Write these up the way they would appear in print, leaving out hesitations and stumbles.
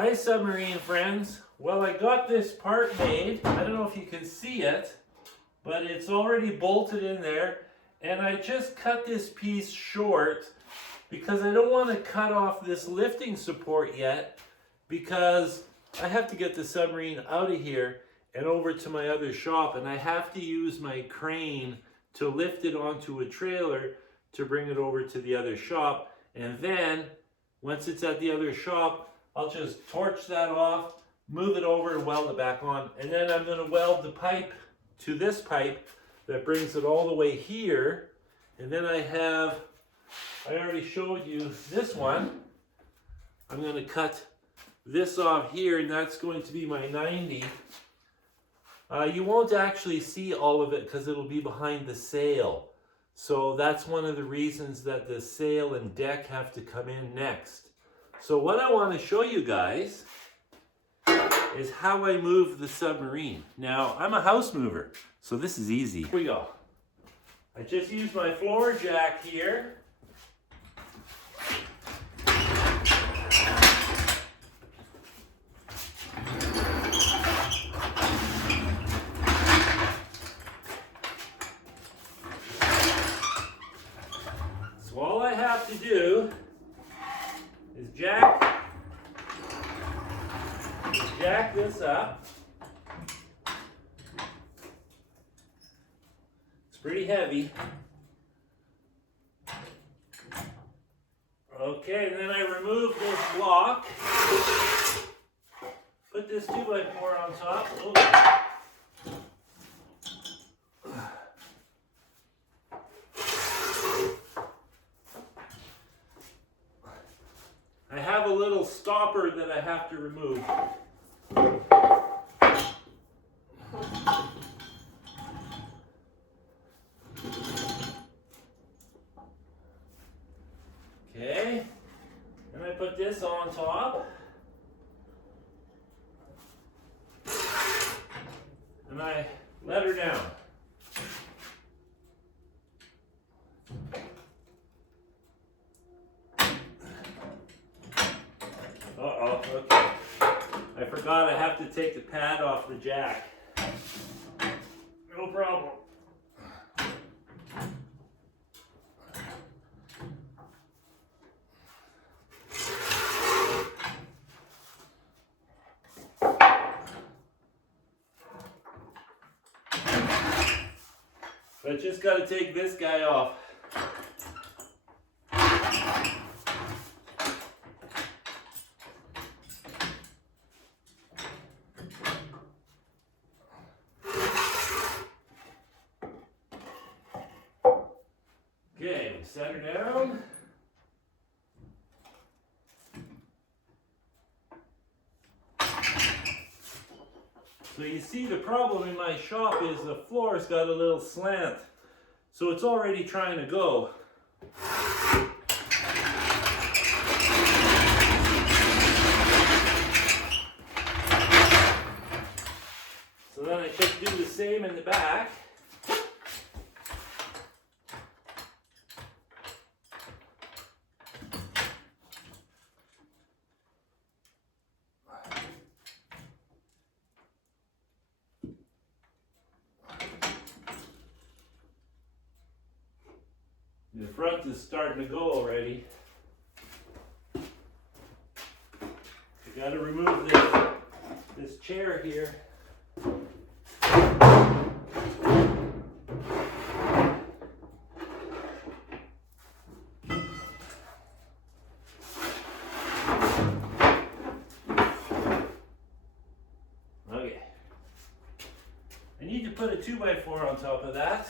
Hi Submarine friends. Well, I got this part made. I don't know if you can see it, but it's already bolted in there. And I just cut this piece short because I don't want to cut off this lifting support yet, because I have to get the Submarine out of here and over to my other shop, and I have to use my crane to lift it onto a trailer to bring it over to the other shop. And then once it's at the other shop, I'll just torch that off, move it over and weld it back on. And then I'm going to weld the pipe to this pipe that brings it all the way here. And then I already showed you this one. I'm going to cut this off here, and that's going to be my 90. You won't actually see all of it because it'll be behind the sail. So that's one of the reasons that the sail and deck have to come in next. So what I want to show you guys is how I move the Submarine. Now, I'm a house mover, so this is easy. Here we go. I just use my floor jack here. So all I have to do is jack this up. It's pretty heavy. Okay, and then I remove this block. Put this 2x4 on top. Oh. I have a little stopper that I have to remove. Okay, and I put this on top. And I let her down. Uh-oh, okay. I forgot I have to take the pad off the jack. No problem. But just got to take this guy off. Okay, we set her down. So you see, the problem in my shop is the floor's got a little slant. So it's already trying to go. So then I just do the same in the back. The front is starting to go already. I got to remove this chair here. Okay. I need to put a 2x4 on top of that.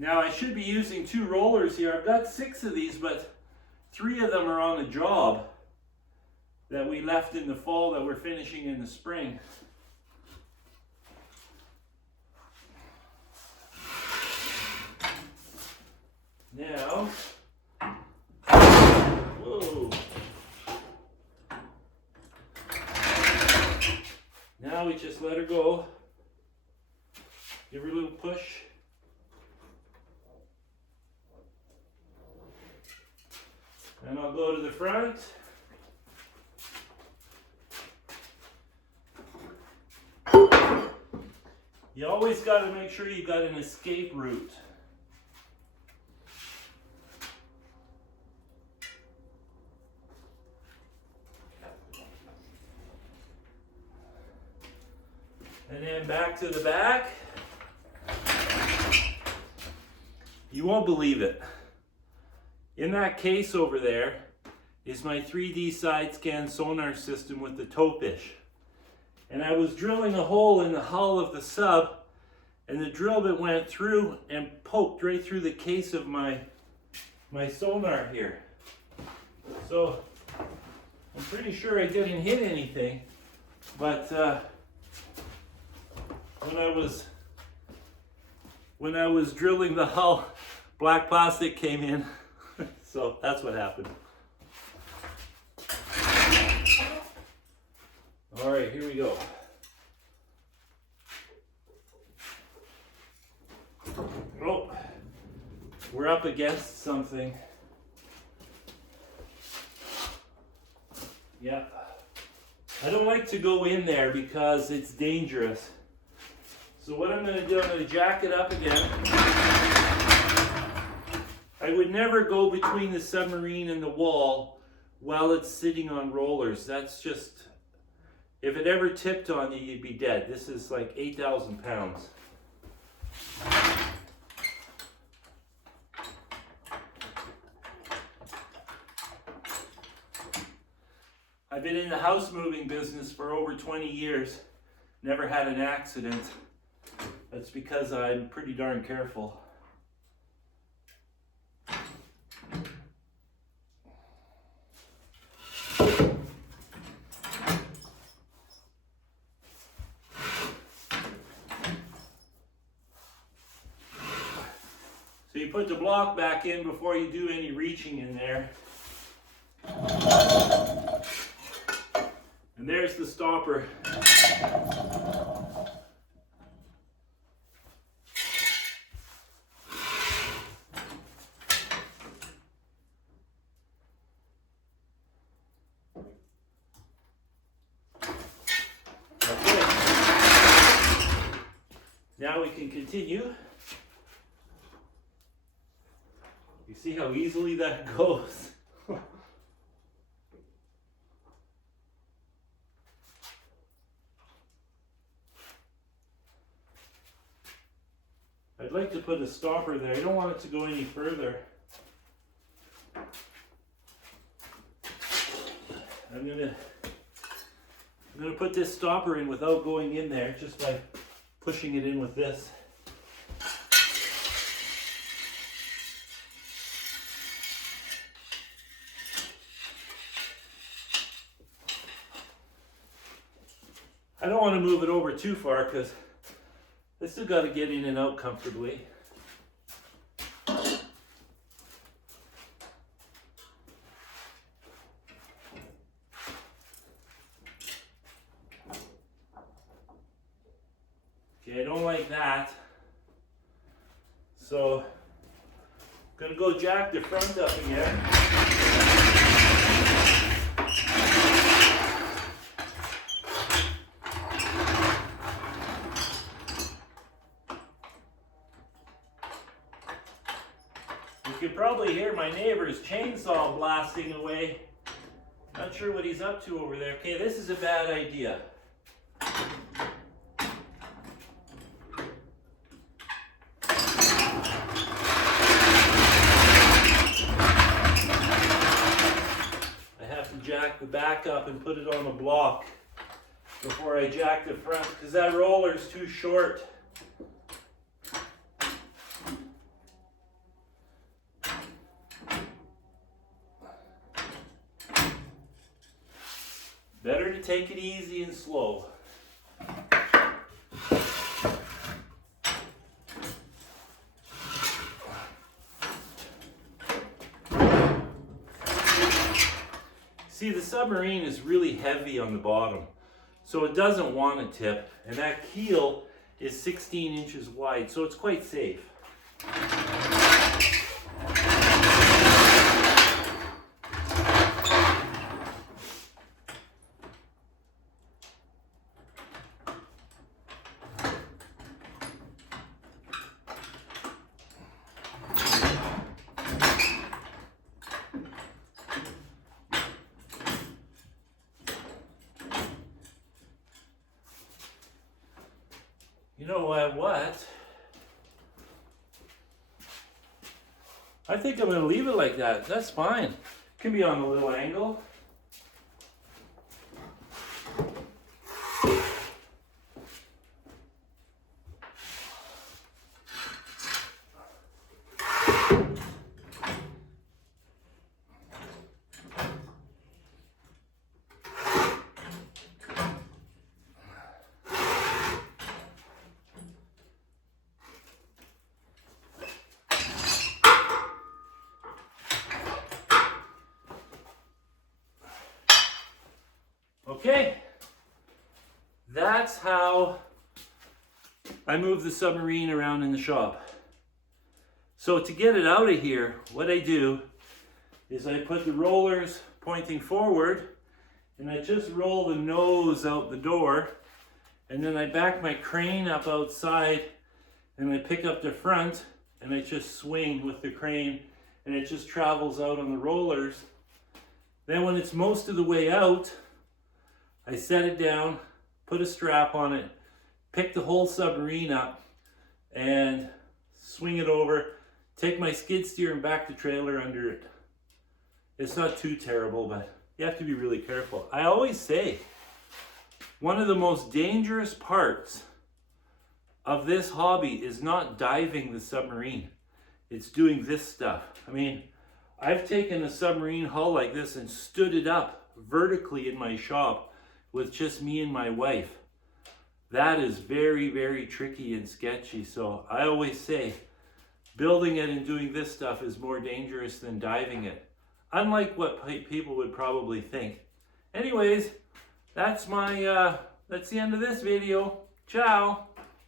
Now I should be using 2 rollers here. I've got 6 of these, but 3 of them are on a job that we left in the fall that we're finishing in the spring. Now, whoa. Now we just let her go. Give her a little push. And I'll go to the front. You always got to make sure you got an escape route. And then back to the back. You won't believe it. In that case over there is my 3D side scan sonar system with the topish. And I was drilling a hole in the hull of the sub, and the drill bit went through and poked right through the case of my sonar here. So I'm pretty sure I didn't hit anything, but when I was drilling the hull, black plastic came in. So that's what happened. All right, here we go. Oh, we're up against something. Yeah. I don't like to go in there because it's dangerous. So what I'm going to do, I'm going to jack it up again. I would never go between the submarine and the wall while it's sitting on rollers. That's just, if it ever tipped on you, you'd be dead. This is like 8,000 pounds. I've been in the house moving business for over 20 years. Never had an accident. That's because I'm pretty darn careful. So you put the block back in before you do any reaching in there. And there's the stopper. Now we can continue. You see how easily that goes? I'd like to put a stopper there. I don't want it to go any further. I'm gonna put this stopper in without going in there, just by pushing it in with this. I don't want to move it over too far because I still got to get in and out comfortably. Okay, I don't like that. So I'm going to go jack the front up again. You can probably hear my neighbor's chainsaw blasting away. Not sure what he's up to over there. Okay, this is a bad idea. I have to jack the back up and put it on a block before I jack the front because that roller is too short. Better to take it easy and slow. See, the submarine is really heavy on the bottom, so it doesn't want to tip, and that keel is 16 inches wide, so it's quite safe. know what? I think I'm going to leave it like that. That's fine. Can be on a little angle. Okay, that's how I move the submarine around in the shop. So to get it out of here, what I do is I put the rollers pointing forward and I just roll the nose out the door, and then I back my crane up outside and I pick up the front and I just swing with the crane and it just travels out on the rollers. Then when it's most of the way out, I set it down, put a strap on it, pick the whole submarine up, and swing it over, take my skid steer and back the trailer under it. It's not too terrible, but you have to be really careful. I always say, one of the most dangerous parts of this hobby is not diving the submarine. It's doing this stuff. I mean, I've taken a submarine hull like this and stood it up vertically in my shop with just me and my wife. That is very, very tricky and sketchy. So I always say, building it and doing this stuff is more dangerous than diving it. Unlike what people would probably think. Anyways, that's the end of this video. Ciao.